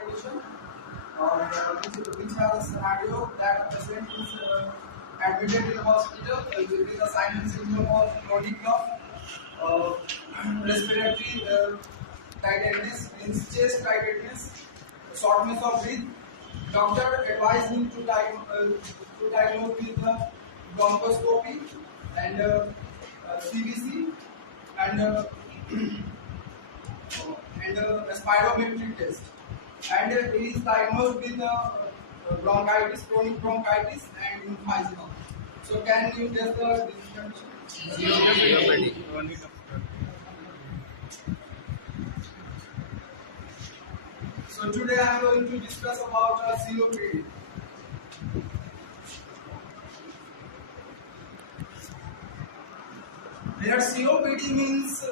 condition which has a scenario that a patient is admitted in a hospital with a sign and symptom of chronic respiratory tightness, means chest tightness, shortness of breath. Doctor advised him to diagnose with bronchoscopy and CBC and a spirometry test. And he is diagnosed with bronchitis, chronic bronchitis and emphysema. So can you test the condition? So today I am going to discuss about COPD. Here COPD means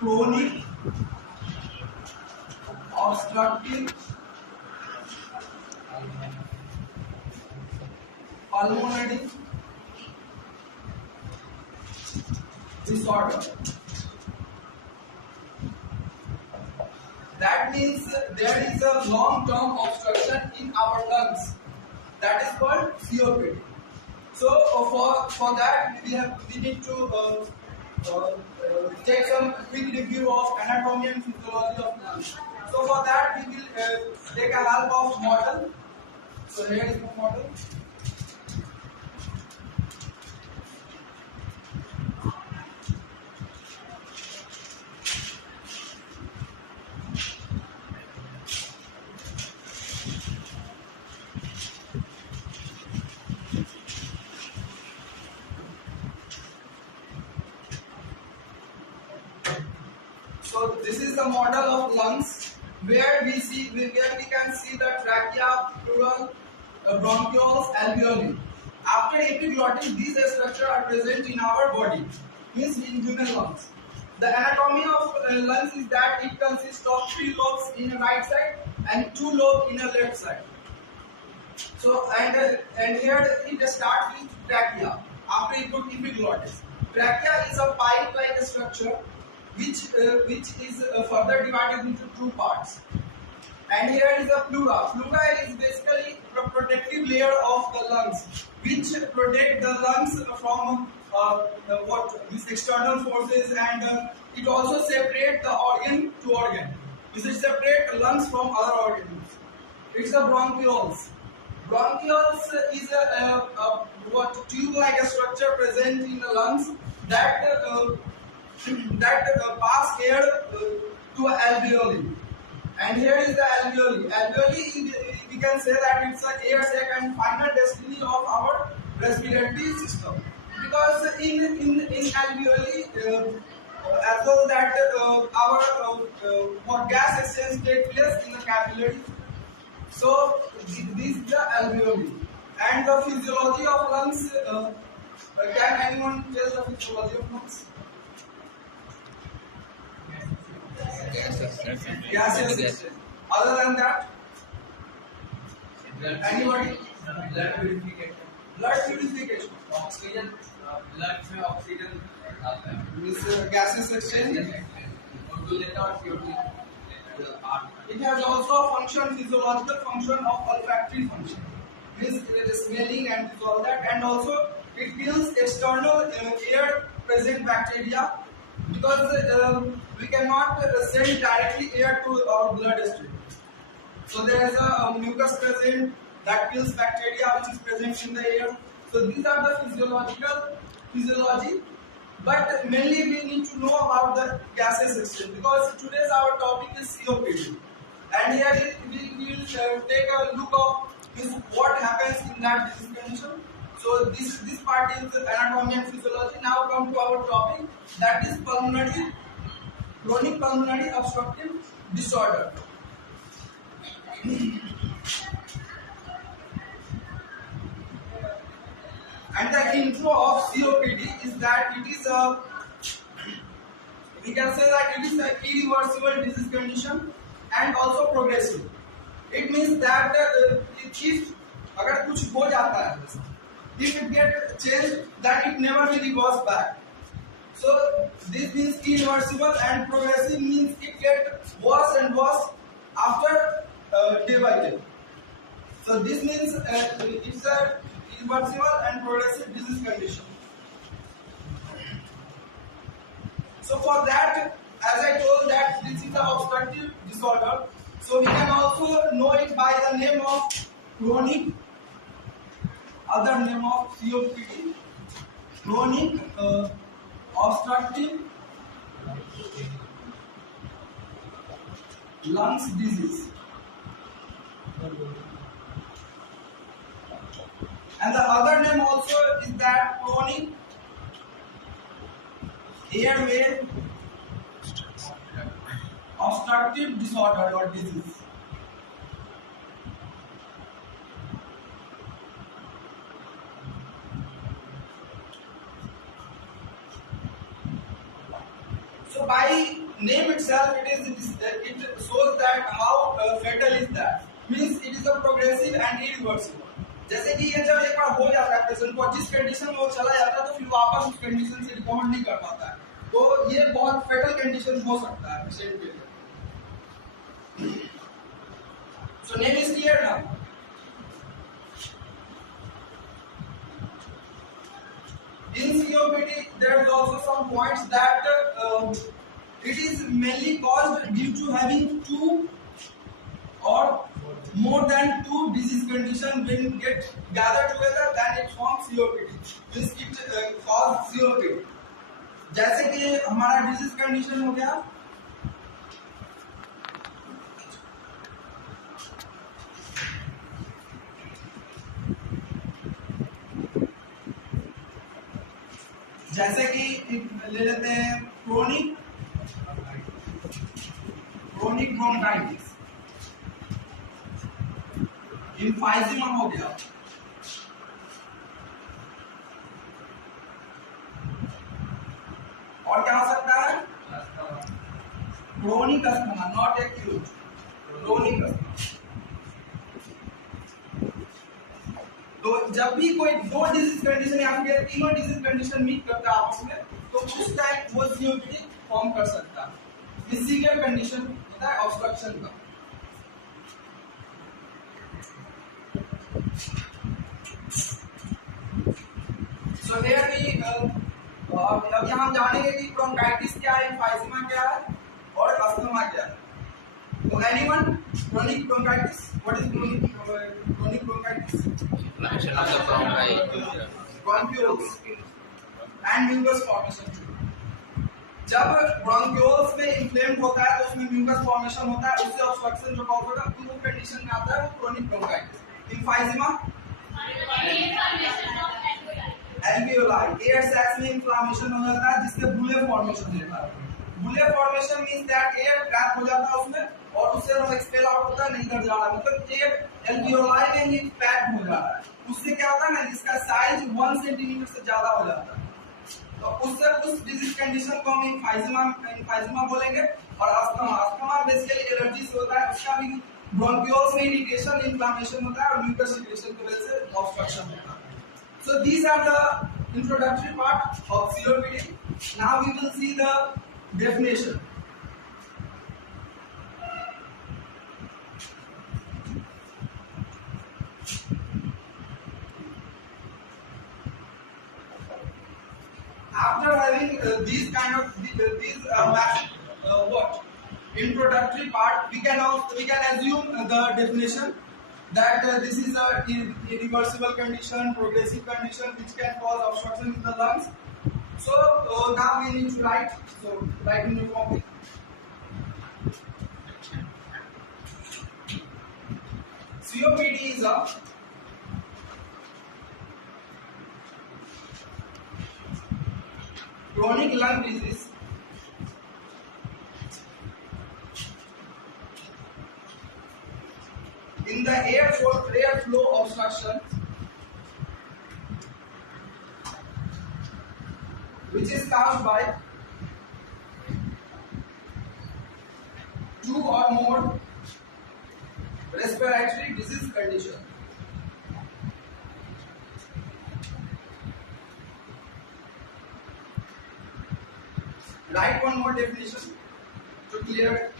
chronic obstructive pulmonary disorder. That means there is a long-term obstruction in our lungs. That is called COPD. So for that we need to take some quick review of anatomy and physiology of lungs. So for that we will take a help of model. So here is the model. So this is the model of lungs where we can see the trachea, pleural, bronchioles, alveoli. After epiglottis, these structures are present in our body, means in human lungs. The anatomy of lungs is that it consists of 3 lobes in the right side and 2 lobes in the left side. So and here it starts with trachea after epiglottis. Trachea is a pipe-like structure which is further divided into 2 parts. And here is a pleura. Pleura is basically a protective layer of the lungs, which protect the lungs from these external forces, and it also separate the organ to organ. This is separate the lungs from other organs. It's a bronchioles. Bronchioles is a tube-like structure present in the lungs that pass air to alveoli. And here is the alveoli. Alveoli, we can say that it's an air sac and final destiny of our respiratory system. Because in alveoli, as well that our gas exchange takes place in the capillaries. So this is the alveoli. And the physiology of lungs. Can anyone tell the physiology of lungs? Gases. Other than that, anybody? Blood purification. Blood purification. Oxygen. Blood में oxygen आता है. Means gases exchange. It has also a function, physiological function of olfactory function. Means it is smelling and all that, and also it kills external air present bacteria. Because we cannot send directly air to our bloodstream. So there is a mucus present that kills bacteria which is present in the air. So these are the physiology. But mainly we need to know about the gases exchange, because today's our topic is COPD. And here we will take a look of what happens in that disease condition. So this part is anatomy and physiology. Now come to our topic, that is chronic pulmonary obstructive disorder. And the intro of COPD is that it is we can say that it is an irreversible disease condition and also progressive. It means that if अगर कुछ हो जाता है, if it get changed, then it never really goes back. So this means irreversible, and progressive means it gets worse and worse after day by day. So this means it's a irreversible and progressive disease condition. So for that, as I told that this is an obstructive disorder. So we can also know it by the name of chronic, other name of COPD, chronic obstructive lungs disease. And the other name also is that chronic airway obstructive disorder or disease. So by name itself, it shows that how fatal is that. Means it is a progressive and irreversible. जैसे कि ये जब एक बार हो जाता है पेशेंट को, जिस कंडीशन में वो चला जाता है तो फिर वापस उस कंडीशन से रिकवर नहीं कर पाता है, तो ये बहुत फेटल कंडीशन हो सकता है पेशेंट के लिए. So name is clear now. In COPD, there is also some points that it is mainly caused due to having two or more than two disease conditions when get gathered together, then it forms COPD. Means it causes COPD. जैसे कि हमारा disease condition हो गया जैसे कि ले लेते हैं क्रोनिक ब्रोंकाइटिस, इम्फाइजिमा हो गया, और क्या हो सकता है chronic asthma, not acute, chronic asthma. तो जब भी कोई दो डिजीज कंडीशन या फिर तीनों डिजीज कंडीशन मीट करता है आपस में, तो उस टाइम वो सीओपीडी फॉर्म कर सकता है. ये सीवियर कंडीशन होता है ऑब्स्ट्रक्शन का. सो हियर वी अब यहाँ हम जानेंगे कि ब्रोंकाइटिस क्या है, एम्फाइजिमा क्या है और अस्थमा क्या है. तो anyone chronic bronchitis, what is chronic bronchitis? Inflammation of the bronchi. Bronchioles and mucus formation. जब ब्रोंक्यूल्स में इन्फ्लेम्ड होता है तो उसमें म्यूकस फॉर्मेशन होता है, उससे ऑब्स्ट्रक्शन जो कॉज होगा वो कंडीशन में आता है वो chronic bronchitis. Emphysema alveoli, air sacs में इन्फ्लेमेशन हो जाता है जिससे बुले फॉर्मेशन होता है. बुले formation means that air trap हो जाता है उसमें और उससे वो एक्सपेल आउट होता है, नहीं इधर जा रहा, मतलब एयर एल्वियोलाई में ही पैक हो जा रहा है. उससे क्या होता है ना, जिसका साइज 1 सेंटीमीटर से ज्यादा हो जाता है, तो उससे उस डिजीज कंडीशन को हम इम्फाइजिमा बोलेंगे. और अस्थमा बेसिकली एलर्जी से होता है, उसका भी ब्रोंक्यूल्स में इरिटेशन इन्फ्लेमेशन होता है और म्यूकस सिक्रेशन की वजह से ऑब्स्ट्रक्शन होता है. So these are the introductory part of COPD. Now we will see the definition. After having these kind of what introductory part, we can assume the definition that this is a irreversible condition, progressive condition which can cause obstruction in the lungs. So now we need to write. So write in your copy. COPD is a chronic lung disease in the airflow obstruction which is caused by two or more respiratory disease condition. Write one more definition to clear.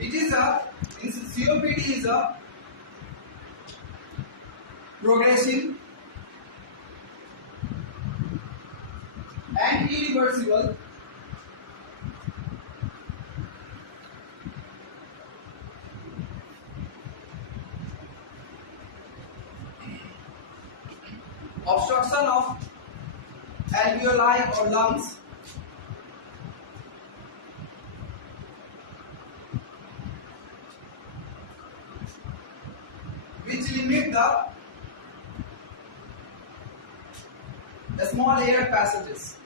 It is COPD is a progressive and irreversible obstruction of alveoli or lungs which limit the small air passages.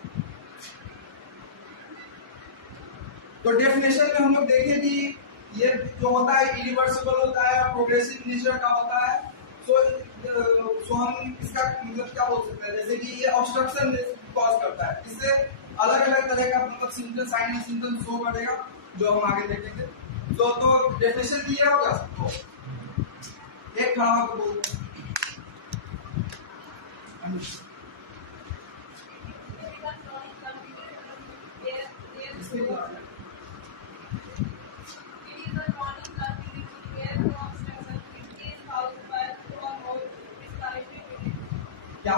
तो डेफिनेशन में हम लोग देखें कि ये जो होता है इरिवर्सिबल होता है, प्रोग्रेसिव नेचर का होता है। सो हम इसका मतलब क्या बोल सकते हैं, जैसे कि ये ऑब्स्ट्रक्शन कॉज करता है, इससे अलग अलग तरह का मतलब symptom, sign and symptom show करेगा जो हम आगे देखेंगे। तो डेफिनेशन क्लियर हो गया सबको? एक खड़ा होकर बोल क्या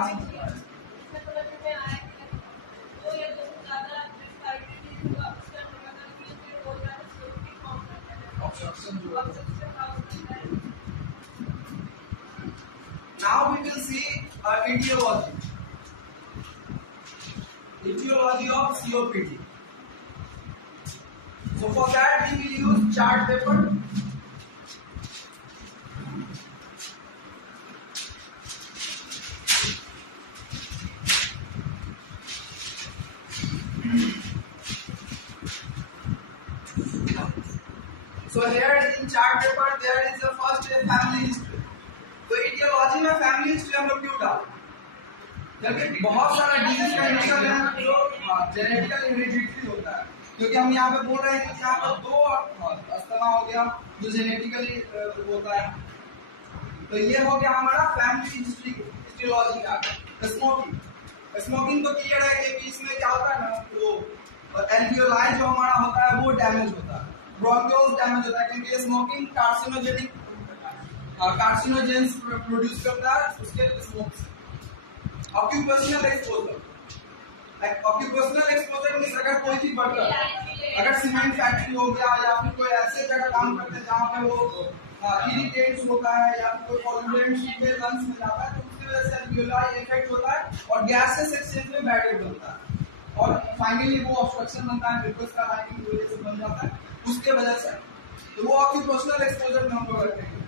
Now we will see etiology. Etiology of COPD. So for that we will use chart paper. So here in chart paper there is the first family history. तो etiology में family history हम लोग क्यों डालें? क्योंकि बहुत सारा डिजीज कंडीशन है जो जेनेटिकल हेरिडिटरी होता है, क्योंकि हम यहाँ पे बोल रहे हैं कि यहाँ पर दो अस्थमा हो गया जो जेनेटिकली होता है। तो ये हो गया हमारा फैमिली हिस्ट्री etiology का। स्मोकिंग तो क्लियर है कि इसमें क्या होता है ना, वो एल्वियोलाई जो हमारा होता है वो डैमेज होता है, ब्रोंकियोल्स डैमेज होता है, क्योंकि स्मोकिंग कार्सिनोजेंस प्रोड्यूस करता है उसके स्मोक से। ऑक्यूपेशनल एक्सपोजर मींस अगर कोई भी वर्कर अगर सीमेंट फैक्ट्री हो गया या फिर कोई ऐसे जगह काम करते हैं जहाँ पे वो इरिटेट्स होता है या फिर कोई पॉल्यूटेंट्स के लंग्स में जाता है, तो उसकी वजह से एल्वियोलाई इफेक्ट होता है और गैसेस एक्सचेंज में बैड एयर बनता है और फाइनली वो ऑब्स्ट्रक्शन बनता है, म्यूकस का लाइनिंग की वजह से बन जाता है उसके वजह से। तो वो ऑक्यूपेशनल एक्सपोजर में हम लोग रखेंगे।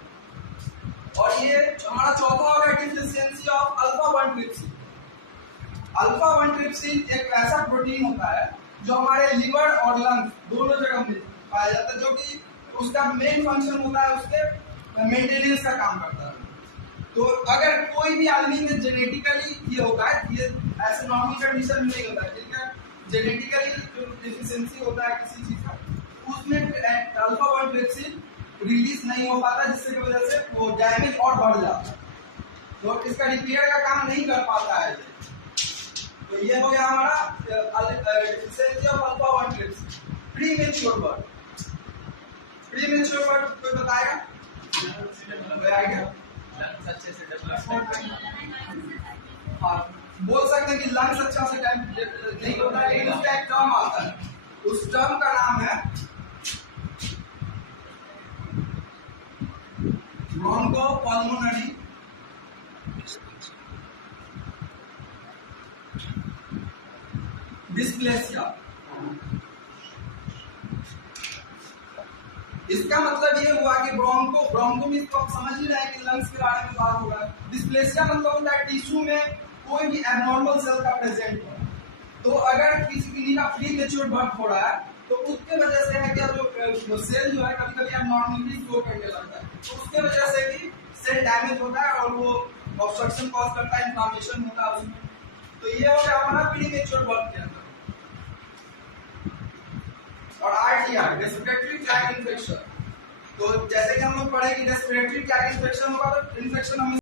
और ये हमारा चौथा होगा deficiency of alpha 1 trypsin. Alpha 1 ट्रिप्सिन एक ऐसा प्रोटीन होता है जो हमारे लिवर और लंग्स दोनों जगह में पाया जाता है, जो कि उसका मेन फंक्शन होता है उसके मेंटेनेंस का काम करता है। तो अगर कोई भी आदमी में जेनेटिकली ये होता है, ये ऐसे नॉर्मल कंडीशन में नहीं होता है, जिनका जेनेटिकली जो डिफिशियंसी होता है किसी चीज का, उसमें अल्फा 1 ट्रिप्सिन रिलीज नहीं हो पाता, जिससे की वजह से वो डैमेज और बढ़ जाता है, तो इसका रिपेयर का काम नहीं कर पाता है। तो ये हो गया हमारा deficiency of alpha 1 trypsin. Premature birth, premature birth कोई बताएगा? कोई आइडिया? अच्छे से डेवलप हाँ, बोल सकते हैं कि लंग्स अच्छा से नहीं होता है, लेकिन उसका एक टर्म आता है, उस टर्म का नाम है ब्रोंकोपल्मोनरी डिस्प्लेसिया। इसका मतलब ये हुआ कि ब्रोंको में तो आप समझ ही रहे हैं कि लंग्स के बारे में बात हो रहा है। डिस्प्लेसिया मतलब होता है टिश्यू में कोई भी एबनॉर्मल सेल का प्रेजेंट हो। तो अगर किसी का प्रीमेच्योर बर्थ हो रहा है तो उसके वजह से है कि जो सेल जो है कभी कभी एबनॉर्मली ग्रो करने लगता है, तो उसके वजह से भी सेल डैमेज होता है और वो ऑब्स्ट्रक्शन कॉज करता है, इन्फ्लेमेशन होता है उसमें। तो ये हो गया हमारा प्रीमेच्योर बर्थ के अंदर। और RTR रेस्पिरेटरी ट्रैक्ट इन्फेक्शन, तो जैसे कि हम लोग पढ़े कि रेस्पिरेटरी ट्रैक्ट इन्फेक्शन होगा तो इन्फेक्शन हमें